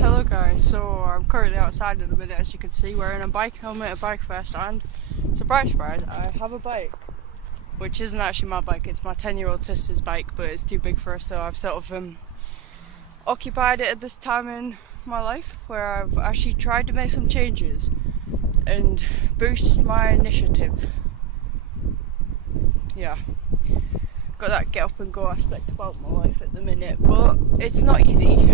Hello guys, so I'm currently outside at the minute, as you can see, wearing a bike helmet, a bike vest, and surprise surprise, I have a bike, which isn't actually my bike, it's my 10-year-old sister's bike, but it's too big for her, so I've sort of occupied it at this time in my life where I've actually tried to make some changes and boost my initiative. Yeah, got that get up and go aspect about my life at the minute, but it's not easy.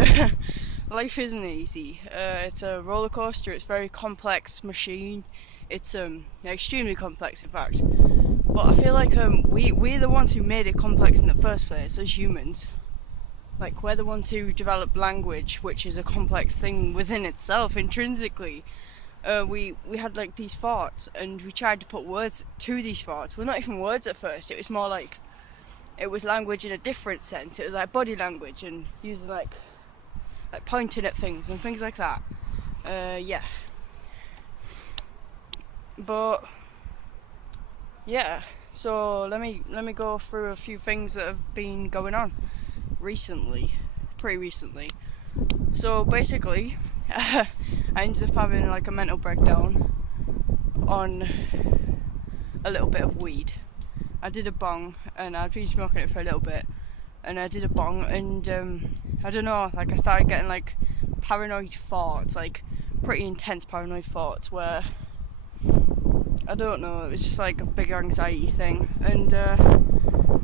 Life isn't easy. It's a roller coaster. It's a very complex machine. It's extremely complex, in fact. But I feel like we're the ones who made it complex in the first place as humans. Like, we're the ones who developed language, which is a complex thing within itself intrinsically. We had like these thoughts, and we tried to put words to these thoughts. Well, not even words at first. It was more like it was language in a different sense. It was like body language and using like pointing at things and things like that. Yeah. But yeah, so let me go through a few things that have been going on recently, pretty recently. So basically, I ended up having like a mental breakdown on a little bit of weed. I did a bong, and I'd been smoking it for a little bit, and I did a bong, and I don't know, like I started getting like paranoid thoughts, like pretty intense paranoid thoughts where, I don't know, it was just like a big anxiety thing, and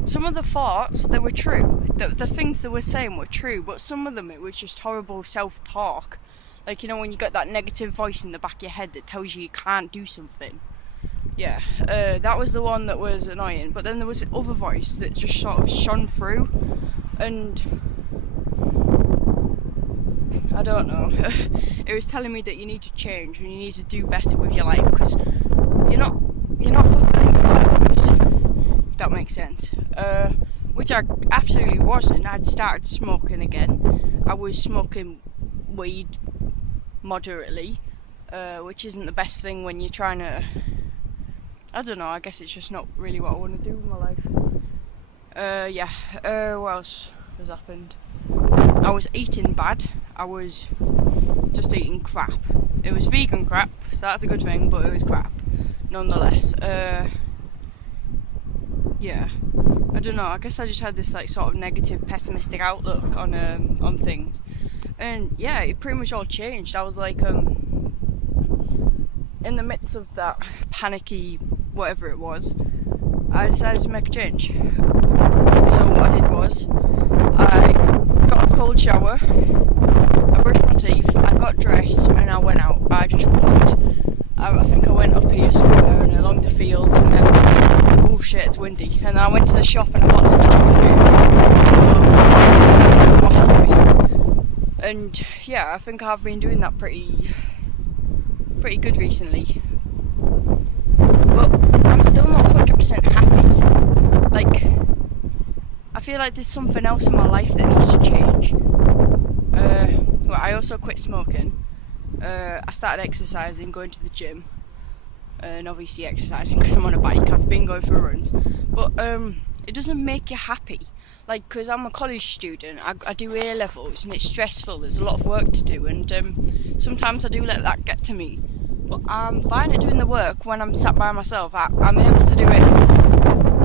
some of the thoughts, they were true, the things they were saying were true, but some of them it was just horrible self-talk, like, you know, when you got that negative voice in the back of your head that tells you can't do something. Yeah, that was the one that was annoying, but then there was the other voice that just sort of shone through, and I don't know, it was telling me that you need to change and you need to do better with your life because you're not fulfilling your purpose, if that makes sense. Which I absolutely wasn't. I'd started smoking again. I was smoking weed moderately, which isn't the best thing when you're trying to, I don't know, I guess it's just not really what I want to do with my life. Yeah, what else has happened? I was eating bad. I was just eating crap. It was vegan crap, so that's a good thing, but it was crap nonetheless. Yeah, I don't know, I guess I just had this like sort of negative, pessimistic outlook on things, and yeah, it pretty much all changed. I was like in the midst of that panicky whatever it was, I decided to make a change. So what I did was, I got a cold shower, I brushed my teeth, I got dressed, and I went out. I just walked. I think I went up here somewhere and along the fields, and then, oh shit, it's windy, and then I went to the shop and I bought some healthy food. And yeah, I think I've been doing that pretty good recently. But I'm still not 100% happy. Like, I feel like there's something else in my life that needs to change. Well, I also quit smoking. I started exercising, going to the gym, and obviously exercising because I'm on a bike. I've been going for runs, but it doesn't make you happy. Like, because I'm a college student, I do A levels, and it's stressful. There's a lot of work to do, and sometimes I do let that get to me. But I'm fine at doing the work when I'm sat by myself. I'm able to do it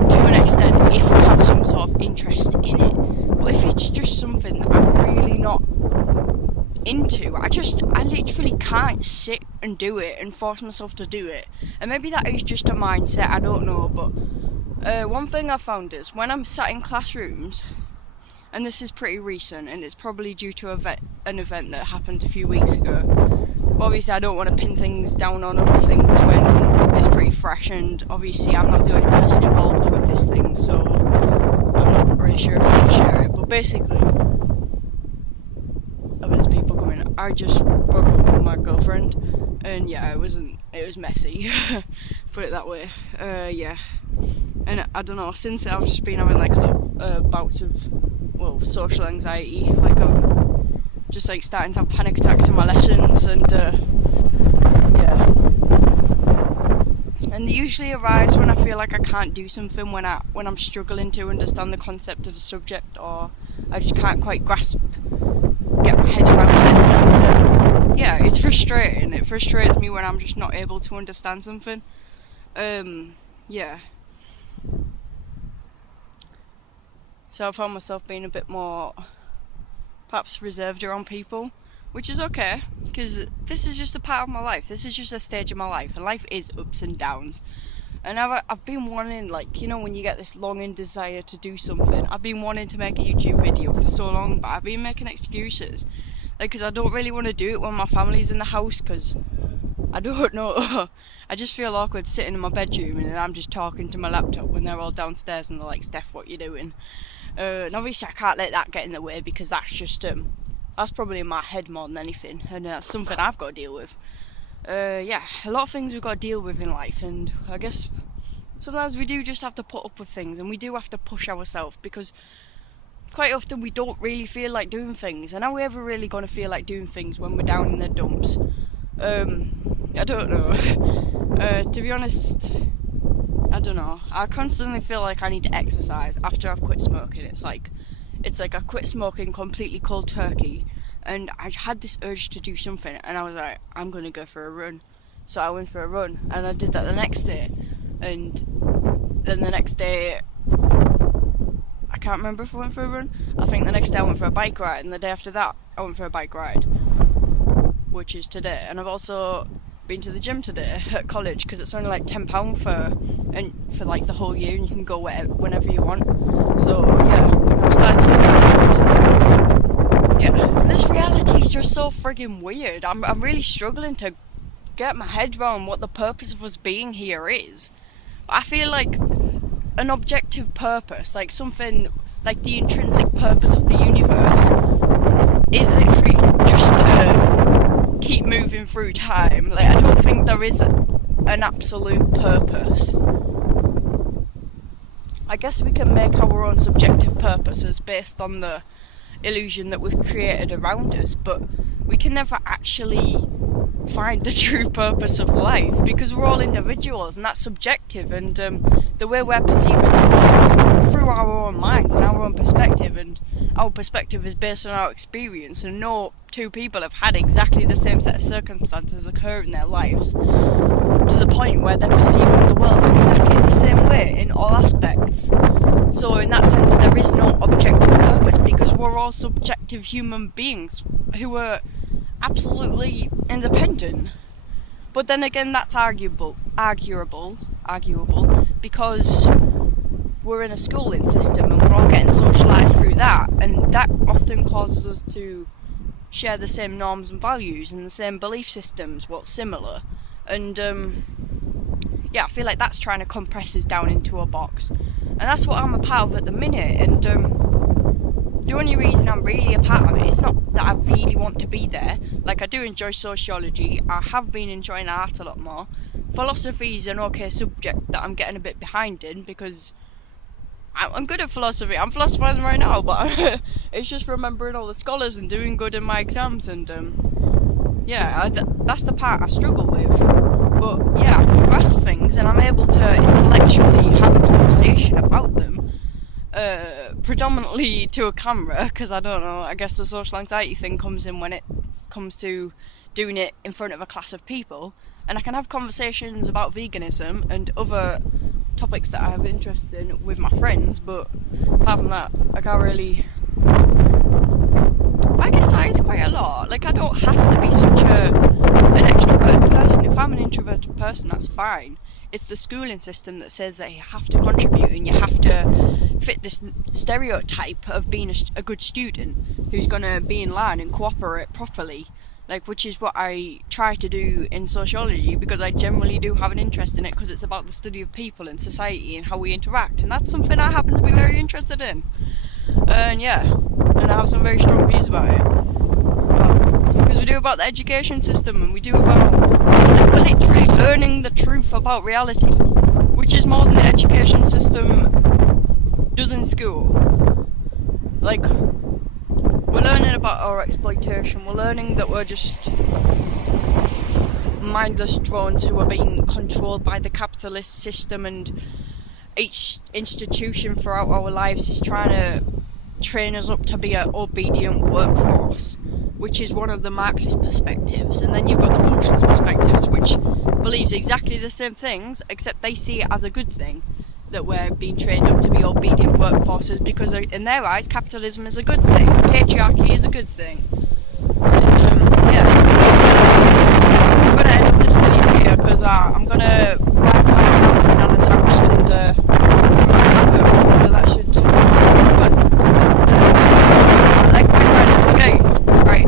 to an extent if I have some sort of interest in it. But if it's just something that I'm really not into, I literally can't sit and do it and force myself to do it. And maybe that is just a mindset, I don't know, but one thing I found is when I'm sat in classrooms, and this is pretty recent and it's probably due to an event that happened a few weeks ago, but obviously I don't want to pin things down on other things when it's pretty fresh, and obviously I'm not the only person involved with this thing, so I'm not really sure if I can share it, but basically there's people coming. I just broke up with my girlfriend, and yeah, it was messy, put it that way. Yeah, and I don't know, since I've just been having like little bouts of, well, social anxiety, like I'm just like starting to have panic attacks in my lessons, and yeah, and they usually arise when I feel like I can't do something, when I'm struggling to understand the concept of a subject, or I just can't quite get my head around it. frustrating. It frustrates me when I'm just not able to understand something. Yeah. So I found myself being a bit more, perhaps, reserved around people, which is okay, because this is just a part of my life. This is just a stage of my life, and life is ups and downs. And I've been wanting, like, you know, when you get this longing desire to do something. I've been wanting to make a YouTube video for so long, but I've been making excuses. Like, because I don't really want to do it when my family's in the house, because I don't know. I just feel awkward sitting in my bedroom and I'm just talking to my laptop when they're all downstairs and they're like, Steph, what you doing? And obviously I can't let that get in the way, because that's just, that's probably in my head more than anything, and that's something I've got to deal with. Yeah, a lot of things we've got to deal with in life, and I guess sometimes we do just have to put up with things, and we do have to push ourselves, because quite often we don't really feel like doing things. And are we ever really going to feel like doing things when we're down in the dumps? I don't know. To be honest, I don't know. I constantly feel like I need to exercise after I've quit smoking. It's like I quit smoking completely cold turkey, and I had this urge to do something, and I was like, I'm gonna go for a run. So I went for a run, and I did that the next day, and then the next day, I can't remember if I went for a run. I think the next day I went for a bike ride, and the day after that I went for a bike ride, which is today. And I've also been to the gym today at college, because it's only like £10 for like the whole year, and you can go whenever you want. So yeah, I'm starting to do that. Yeah, this reality is just so friggin' weird. I'm really struggling to get my head around what the purpose of us being here is. I feel like an objective purpose, like something like the intrinsic purpose of the universe, is literally just to keep moving through time. Like, I don't think there is an absolute purpose. I guess we can make our own subjective purposes based on the illusion that we've created around us, but we can never actually find the true purpose of life, because we're all individuals, and that's subjective, and the way we're perceiving the world is through our own minds and our own perspective, and our perspective is based on our experience, and no two people have had exactly the same set of circumstances occur in their lives to the point where they're perceiving the world in exactly the same way in all aspects. So in that sense, there is no objective purpose, because we're all subjective human beings who are absolutely independent. But then again, that's arguable, because we're in a schooling system and we're all getting socialised through that, and that often causes us to share the same norms and values and the same belief systems, well, similar. And yeah, I feel like that's trying to compress us down into a box, and that's what I'm a part of at the minute. And the only reason I'm really a part of it, it's not that I really want to be there. Like, I do enjoy sociology, I have been enjoying art a lot more. Philosophy is an okay subject that I'm getting a bit behind in, because I'm good at philosophy. I'm philosophizing right now, but it's just remembering all the scholars and doing good in my exams, and yeah, that's the part I struggle with. But yeah, I can grasp things, and I'm able to intellectually have a conversation about them, predominantly to a camera, because I don't know, I guess the social anxiety thing comes in when it comes to doing it in front of a class of people. And I can have conversations about veganism and other topics that I have interest in with my friends, but apart from that, I can't really. I guess that is quite a lot. Like, I don't have to be such an extroverted person. If I'm an introverted person, that's fine. It's the schooling system that says that you have to contribute and you have to fit this stereotype of being a good student who's going to be in line and cooperate properly. Like, which is what I try to do in sociology, because I generally do have an interest in it, because it's about the study of people and society and how we interact, and that's something I happen to be very interested in. And yeah, and I have some very strong views about it. Because we do about the education system, and we do about, like, we're literally learning the truth about reality, which is more than the education system does in school. Like, we're learning about our exploitation, we're learning that we're just mindless drones who are being controlled by the capitalist system, and each institution throughout our lives is trying to train us up to be an obedient workforce. which is one of the Marxist perspectives, and then you've got the functionalist perspectives, which believes exactly the same things, except they see it as a good thing, that we're being trained up to be obedient workforces, because in their eyes capitalism is a good thing, patriarchy is a good thing. And, yeah, I'm going to end up this video here, because I'm going to write my announcement on this house, and so that should be fun. Okay, right,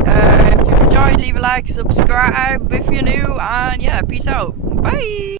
if you enjoyed, leave a like, subscribe if you're new, and yeah, peace out, bye!